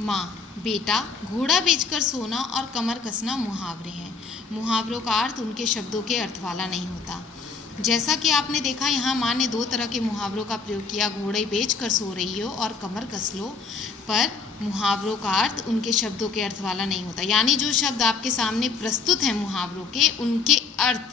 माँ, बेटा, घोड़ा बेचकर सोना और कमर कसना मुहावरे हैं। मुहावरों का अर्थ उनके शब्दों के अर्थ वाला नहीं होता। जैसा कि आपने देखा, यहाँ माँ ने 2 तरह के मुहावरों का प्रयोग किया, घोड़े बेच कर सो रही हो और कमर कस लो। पर मुहावरों का अर्थ उनके शब्दों के अर्थ वाला नहीं होता। यानी जो शब्द आपके सामने प्रस्तुत हैं मुहावरों के, उनके अर्थ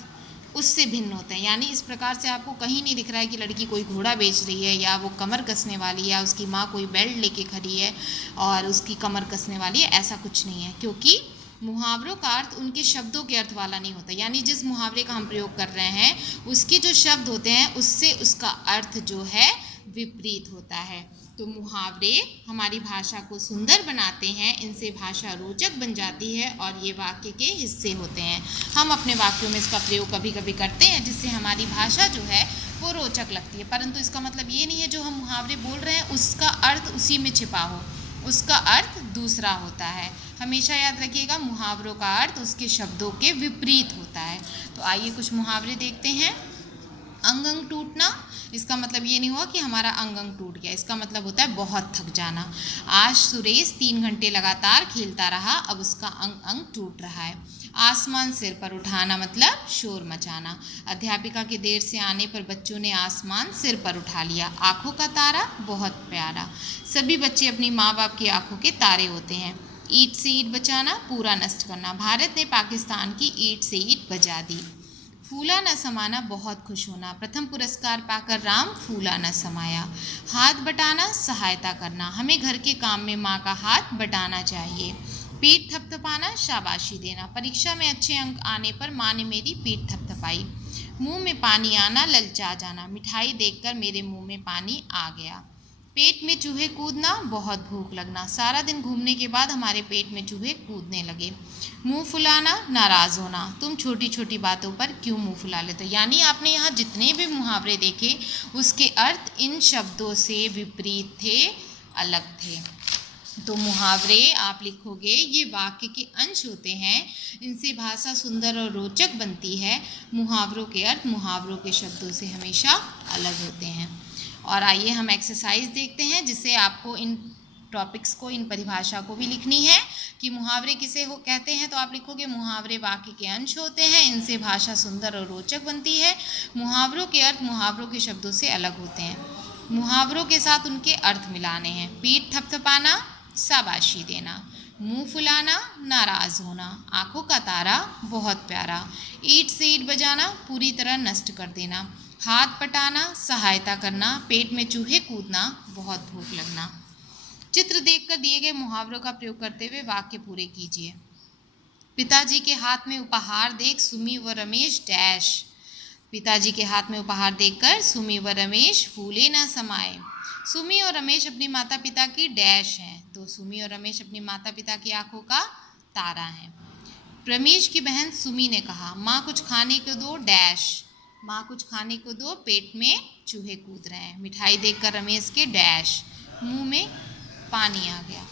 उससे भिन्न होते हैं। यानी इस प्रकार से आपको कहीं नहीं दिख रहा है कि लड़की कोई घोड़ा बेच रही है, या वो कमर कसने वाली है, या उसकी माँ कोई बेल्ट लेके खड़ी है और उसकी कमर कसने वाली है। ऐसा कुछ नहीं है, क्योंकि मुहावरों का अर्थ उनके शब्दों के अर्थ वाला नहीं होता। यानी जिस मुहावरे का हम प्रयोग कर रहे हैं, उसके जो शब्द होते हैं उससे उसका अर्थ जो है विपरीत होता है। तो मुहावरे हमारी भाषा को सुंदर बनाते हैं, इनसे भाषा रोचक बन जाती है और ये वाक्य के हिस्से होते हैं। हम अपने वाक्यों में इसका प्रयोग कभी कभी करते हैं, जिससे हमारी भाषा जो है वो रोचक लगती है। परंतु इसका मतलब ये नहीं है जो हम मुहावरे बोल रहे हैं उसका अर्थ उसी में छिपा हो, उसका अर्थ दूसरा होता है। हमेशा याद रखिएगा, मुहावरों का अर्थ उसके शब्दों के विपरीत होता है। तो आइए कुछ मुहावरे देखते हैं। अंग अंग टूटना, इसका मतलब ये नहीं हुआ कि हमारा अंग अंग टूट गया, इसका मतलब होता है बहुत थक जाना। आज सुरेश 3 घंटे लगातार खेलता रहा, अब उसका अंग अंग टूट रहा है। आसमान सिर पर उठाना मतलब शोर मचाना। अध्यापिका के देर से आने पर बच्चों ने आसमान सिर पर उठा लिया। आंखों का तारा बहुत प्यारा। सभी बच्चे अपनी माँ बाप की आंखों के तारे होते हैं। ईंट से ईंट बचाना, पूरा नष्ट करना। भारत ने पाकिस्तान की ईंट से ईंट बचा दी। फूला न समाना, बहुत खुश होना। प्रथम पुरस्कार पाकर राम फूला न समाया। हाथ बटाना, सहायता करना। हमें घर के काम में माँ का हाथ बटाना चाहिए। पीठ थपथपाना, शाबाशी देना। परीक्षा में अच्छे अंक आने पर माँ ने मेरी पीठ थपथपाई। मुंह में पानी आना, ललचा जाना। मिठाई देखकर मेरे मुंह में पानी आ गया। पेट में चूहे कूदना, बहुत भूख लगना। सारा दिन घूमने के बाद हमारे पेट में चूहे कूदने लगे। मुंह फुलाना, नाराज होना। तुम छोटी छोटी बातों पर क्यों मुंह फुला लेते हो। यानी आपने यहाँ जितने भी मुहावरे देखे, उसके अर्थ इन शब्दों से विपरीत थे, अलग थे। तो मुहावरे आप लिखोगे, ये वाक्य के अंश होते हैं, इनसे भाषा सुंदर और रोचक बनती है। मुहावरों के अर्थ मुहावरों के शब्दों से हमेशा अलग होते हैं। और आइए हम एक्सरसाइज देखते हैं, जिससे आपको इन टॉपिक्स को, इन परिभाषा को भी लिखनी है कि मुहावरे किसे हो कहते हैं। तो आप लिखोगे, मुहावरे वाक्य के अंश होते हैं, इनसे भाषा सुंदर और रोचक बनती है। मुहावरों के अर्थ मुहावरों के शब्दों से अलग होते हैं। मुहावरों के साथ उनके अर्थ मिलाने हैं। पीठ थपथपाना, शाबाशी देना। मुंह फुलाना, नाराज होना। आंखों का तारा, बहुत प्यारा। ईंट से ईंट बजाना, पूरी तरह नष्ट कर देना। हाथ पटाना, सहायता करना। पेट में चूहे कूदना, बहुत भूख लगना। चित्र देखकर दिए गए मुहावरों का प्रयोग करते हुए वाक्य पूरे कीजिए। पिताजी के हाथ में उपहार देख सुमी व रमेश डैश। पिताजी के हाथ में उपहार देखकर सुमी व रमेश फूले न समाये। सुमी और रमेश अपने माता पिता की डैश हैं, तो सुमी और रमेश अपने माता पिता की आंखों का तारा हैं। रमेश की बहन सुमी ने कहा, माँ कुछ खाने को दो डैश। माँ कुछ खाने को दो, पेट में चूहे कूद रहे हैं। मिठाई देखकर रमेश के डैश, मुंह में पानी आ गया।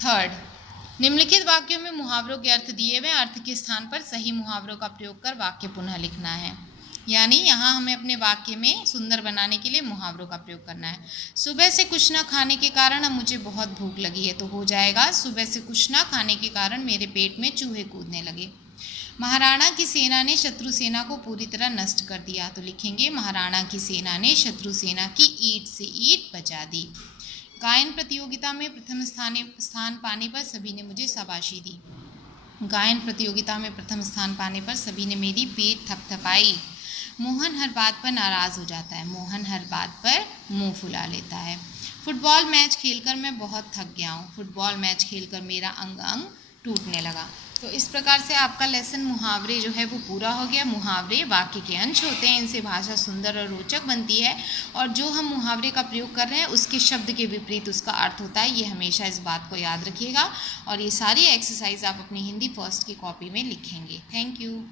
थर्ड, निम्नलिखित वाक्यों में मुहावरों के अर्थ दिए हुए, अर्थ के स्थान पर सही मुहावरों का प्रयोग कर वाक्य पुनः लिखना है। यानी यहाँ हमें अपने वाक्य में सुंदर बनाने के लिए मुहावरों का प्रयोग करना है। सुबह से कुछ ना खाने के कारण अब मुझे बहुत भूख लगी है, तो हो जाएगा, सुबह से कुछ ना खाने के कारण मेरे पेट में चूहे कूदने लगे। महाराणा की सेना ने शत्रु सेना को पूरी तरह नष्ट कर दिया, तो लिखेंगे, महाराणा की सेना ने शत्रु सेना की ईंट से ईंट बचा दी। गायन प्रतियोगिता में प्रथम स्थान पाने पर सभी ने मुझे शाबाशी दी। गायन प्रतियोगिता में प्रथम स्थान पाने पर सभी ने मेरी पीठ थपथपाई। मोहन हर बात पर नाराज हो जाता है, मोहन हर बात पर मुंह फुला लेता है। फुटबॉल मैच खेलकर मैं बहुत थक गया हूँ, फुटबॉल मैच खेलकर मेरा अंग अंग टूटने लगा। तो इस प्रकार से आपका लेसन मुहावरे जो है वो पूरा हो गया। मुहावरे वाक्य के अंश होते हैं, इनसे भाषा सुंदर और रोचक बनती है, और जो हम मुहावरे का प्रयोग कर रहे हैं उसके शब्द के विपरीत उसका अर्थ होता है। ये हमेशा इस बात को याद रखिएगा। और ये सारी एक्सरसाइज आप अपनी हिंदी फर्स्ट की कॉपी में लिखेंगे। Thank you.